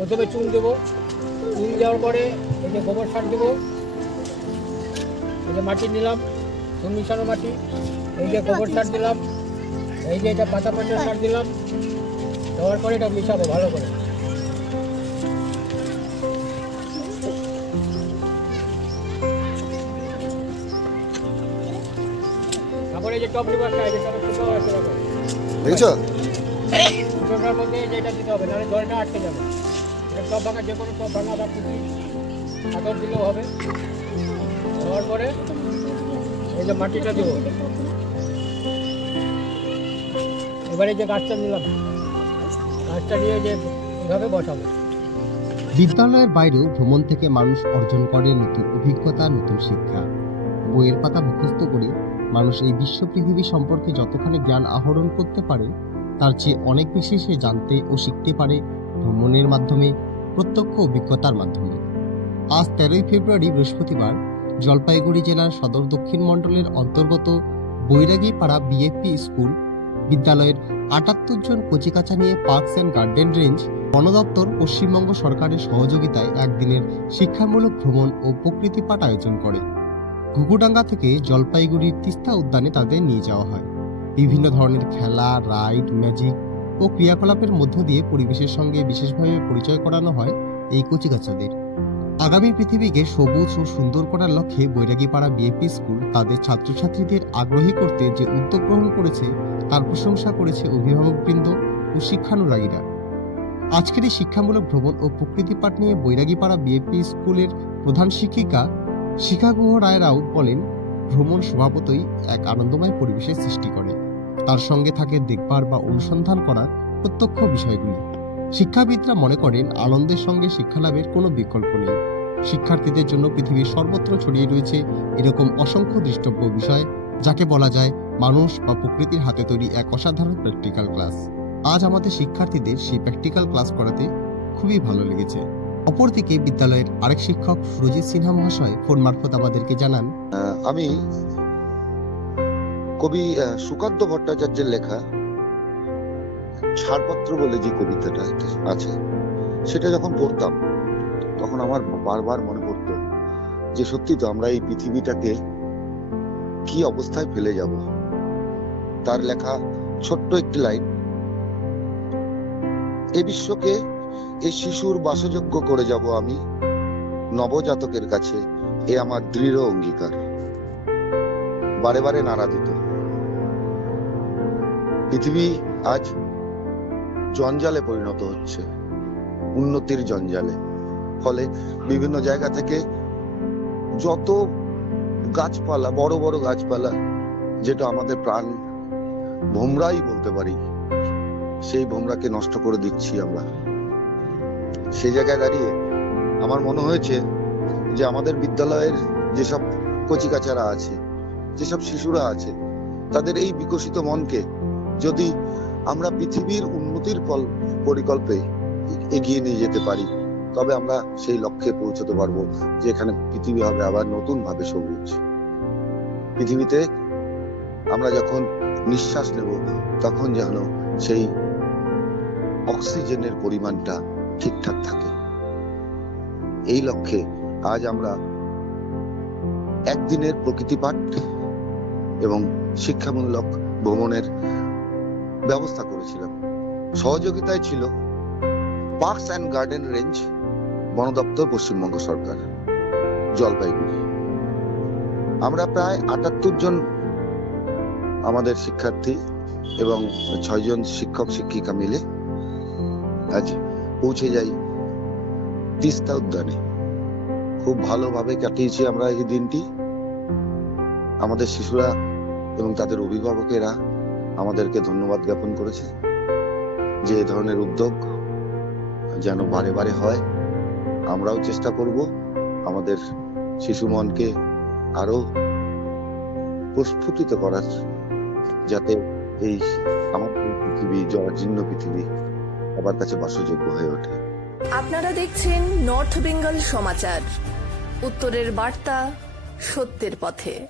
প্রথমে চুন দেবো চুন দেওয়ার পরে এই যে গোবর সার দেবো এই যে মাটি নিলাম চুন মিশানো মাটি এই যে গোবর সার দিলাম এই যে এটা পাতা পাতা সার দিলাম দেওয়ার পরে এটা মিশাবো ভালো করে। তারপরে এই যে টপ লিভারটা এই যে টপ লিভার আছে দেখো। দেখেছ? মধ্যে যেটা দিতে হবে নাহলে জলটা আটকে যাবে। এটা যে কোনো বা আদর দিলেও হবে। পরে এই যে মাটিটা দেবো। এবারে যে গাছটা নিলাম, গাছটা যে এভাবে বসাবো। বিদ্যালয়ের বাইরেও ভ্রমণ থেকে মানুষ অর্জন করে নতুন অভিজ্ঞতা, নতুন শিক্ষা। বইয়ের পাতা মুখস্থ করে মানুষ এই বিশ্ব পৃথিবী সম্পর্কে যতখানি জ্ঞান আহরণ করতে পারে, তার চেয়ে অনেক বেশি সে জানতে ও শিখতে পারে ভ্রমণের মাধ্যমে, প্রত্যক্ষ অভিজ্ঞতার মাধ্যমে। আজ তেরোই ফেব্রুয়ারি বৃহস্পতিবার, জলপাইগুড়ি জেলার সদর দক্ষিণ মণ্ডলের অন্তর্গত বৈরাগীপাড়া বিএপি স্কুল, বিদ্যালয়ের আটাত্তর জন কচিকাচা নিয়ে পার্কস অ্যান্ড গার্ডেন রেঞ্জ, বন দপ্তর, পশ্চিমবঙ্গ সরকারের সহযোগিতায় একদিনের শিক্ষামূলক ভ্রমণ ও প্রকৃতি পাঠ আয়োজন করে। ঘুঘুডাঙ্গা থেকে জলপাইগুড়ির তিস্তা উদ্যানে তাদের নিয়ে যাওয়া হয়। বিভিন্ন ধরনের খেলা, রাইড, ম্যাজিক ও ক্রিয়াকলাপের মধ্য দিয়ে পরিবেশের সঙ্গে বিশেষভাবে পরিচয় করানো হয় এই কচিকাচাদের। আগামী পৃথিবীকে সবুজ ও সুন্দর করার লক্ষ্যে বৈরাগীপাড়া বিএপি স্কুল তাদের ছাত্রছাত্রীদের আগ্রহী করতে যে উদ্যোগ গ্রহণ করেছে, তার প্রশংসা করেছে অভিভাবকবৃন্দ ও শিক্ষানুরাগীরা। আজকের এই শিক্ষামূলক ভ্রমণ ও প্রকৃতি পাঠ নিয়ে বৈরাগীপাড়া বিএপি স্কুলের প্রধান শিক্ষিকা শিখাগুহ রায় রাউত বলেন, ভ্রমণ স্বভাবতই এক আনন্দময় পরিবেশের সৃষ্টি করে। তার সঙ্গে থাকে দেখবার বা অনুসন্ধান করার প্রত্যক্ষ বিষয়গুলি। শিক্ষাবিদরা মনে করেন, আনন্দের সঙ্গে শিক্ষালাভের কোনো বিকল্প নেই। শিক্ষার্থীদের জন্য পৃথিবীর সর্বত্র ছড়িয়ে রয়েছে এরকম অসংখ্য দৃষ্টব্য বিষয়, যাকে বলা যায় মানুষ বা প্রকৃতির হাতে তৈরি এক অসাধারণ প্র্যাকটিক্যাল ক্লাস আজ আমাদের শিক্ষার্থীদের সেই প্র্যাকটিক্যাল ক্লাস করাতে খুবই ভালো লেগেছে। অপরদিকে বিদ্যালয়ের আরেক শিক্ষক সুরজিৎ সিনহা মহাশয় ফোন মারফত আমাদেরকে জানান আমি কবি সুকান্ত ভট্টাচার্যের লেখা ছাড়পত্র বলে যে কবিতাটা আছে, সেটা যখন পড়তাম, তখন আমার বারবার মনে পড়তো যে সত্যি তো আমরা এই পৃথিবীটাকে কি অবস্থায় ফেলে যাব। তার লেখা ছোট্ট একটি লাইন, এ বিশ্বকে এই শিশুর বাসযোগ্য করে যাব আমি, নবজাতকের কাছে এ আমার দৃঢ় অঙ্গীকার। বারে বারে নাড়া দিত। পৃথিবী আজ জঞ্জালে পরিণত হচ্ছে, উন্নতির জঞ্জালে। ফলে বিভিন্ন জায়গা থেকে যত গাছপালা, বড় বড় গাছপালা, যেটা আমাদের প্রাণ ভোমরাই বলতে পারি, সেই ভোমরাকে নষ্ট করে দিচ্ছি আমরা। সেই জায়গায় দাঁড়িয়ে আমার মনে হয়েছে যে আমাদের বিদ্যালয়ের যেসব কচিকাচারা আছে, যেসব শিশুরা আছে, তাদের এই বিকশিত মনকে যদি আমরা পৃথিবীর উন্নতির ফল পরিকল্পে এগিয়ে নিয়ে যেতে পারি, তবে আমরা সেই লক্ষ্যে পৌঁছতে পারব যে এখানে পৃথিবী হবে আবার নতুন ভাবে সবুজ। পৃথিবীতে আমরা যখন নিঃশ্বাস নেব, তখন যেন সেই অক্সিজেনের পরিমাণটা ঠিকঠাক থাকে। এই লক্ষ্যে আজ আমরা একদিনের প্রকৃতি পাঠ এবং শিক্ষামূলক ভ্রমণের ব্যবস্থা করেছিলাম। সহযোগিতায় ছিল পার্কস অ্যান্ড গার্ডেন রেঞ্জ বন দপ্তর পশ্চিমবঙ্গ সরকার, জলপাইগুড়ি। আমরা প্রায় আটাত্তর জন আমাদের শিক্ষার্থী এবং ছয়জন শিক্ষক, শিক্ষিকা মিলে আজ পৌঁছে যাই তিস্তা উদ্যানে। খুব ভালোভাবে কাটিয়েছি আমরা এই দিনটি। আমাদের শিশুরা এবং তাদের অভিভাবকেরা আমাদেরকে ধন্যবাদ জ্ঞাপন করেছে যে এ ধরনের উদ্যোগ যেন বারে বারে হয়। আমরাও চেষ্টা করব আমাদের শিশু মনকে আরও প্রস্ফুটিত করার যাতে এই আমাদের পৃথিবী, জরাজীর্ণ পৃথিবী সবার কাছে বাসযোগ্য হয়ে ওঠে। আপনারা দেখছেন নর্থ বেঙ্গল সমাচার। উত্তরের বার্তা সত্যের পথে।